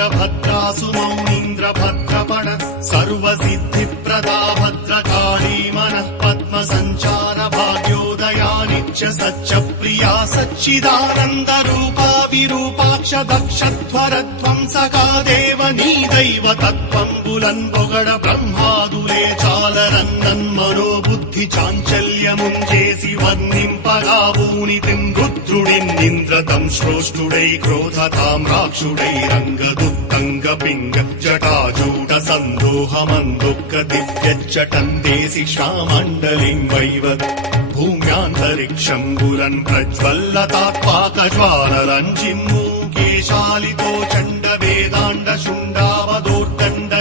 वीरभद्रासु मौनीन्द्रभद्रपण सर्वसिद्धिप्रदा भद्रकाली मनः पद्मसञ्चार भाग्योदया नित्य सच्चप्रिया सच्चिदानन्दरूपा विरूपाक्ष दक्षध्वरध्वंसका देव नी दैव तत्त्वम्बुलन् పొగడ బ్రహ్మాదులే చాలరన్నన్మనోబుద్ధి చాంచల్యముంచేసి వర్ణింపగా ఊనితిం రుద్రుడిన్నింద్రతం శ్రోష్ఠుడై క్రోధతాం రాక్షుడై రంగదుత్తంగ పింగ జటాజూట సందోహమందుఃఖ దివ్యచ్చటందేసి శ్వామండలిం వైవత్ భూమ్యాంతరిక్షంబులన్ ప్రజ్వల్లతాత్పాకజ్వాలరంజిమ్మూ కేశాలితో చండ వేదాండ శుండావదోర్దండ